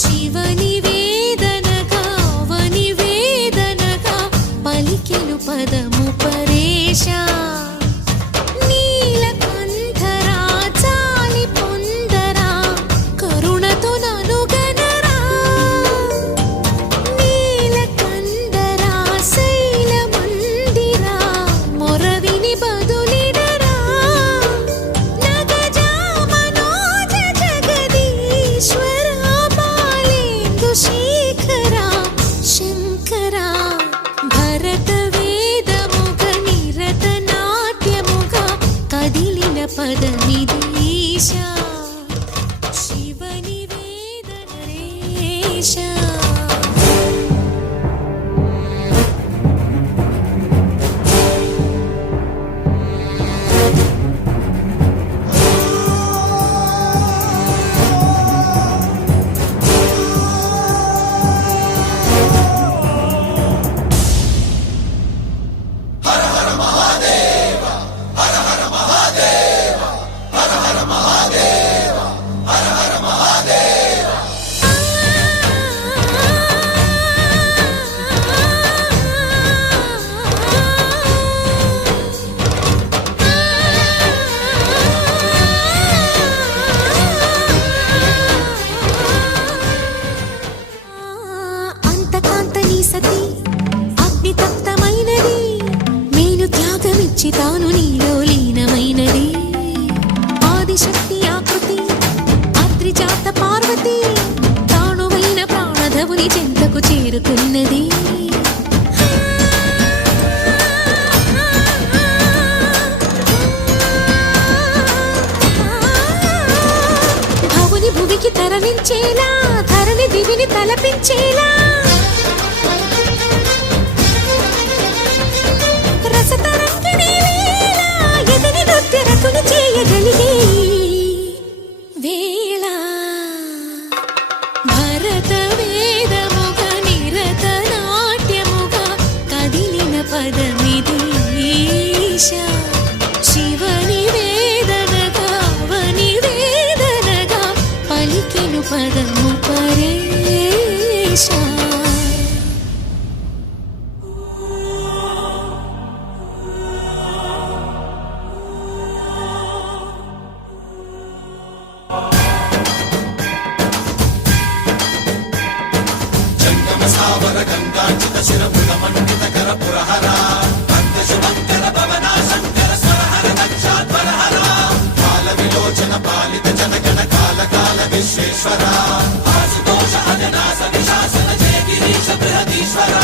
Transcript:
శివ నివేదనగా వనివేదనగా పలికెను పదము పరేశ పదమిదీశ శివ నివేదన రేశ తాను నీలో లీనమైనది ఆదిశక్తి ఆకృతి అద్రిజాత పార్వతి తానువైన ప్రాణధవుని చెంతకు చేరుకున్నది భవుని భువికి తరలించేలా ధరణి దివిని తలపించేలా చేయగలిగే వేళ భరత వేదముగా నిరత నాట్యముగా కదిలిన పదమిదీశ శివ నివేదనగా వనివేదనగా పలికెను పదము పరేశ గంగాచిత శిరపుల మండిత కర పురహర శుభంకర భవనా శంకర స్వరహర దక్షాధ్వరహర కాల విలోచన పాలిత జనగణ కాల కాల విశ్వేశ్వర ఆశుతోష అజనాశ విశాసన జయ గిరీశ బృహదీశ్వర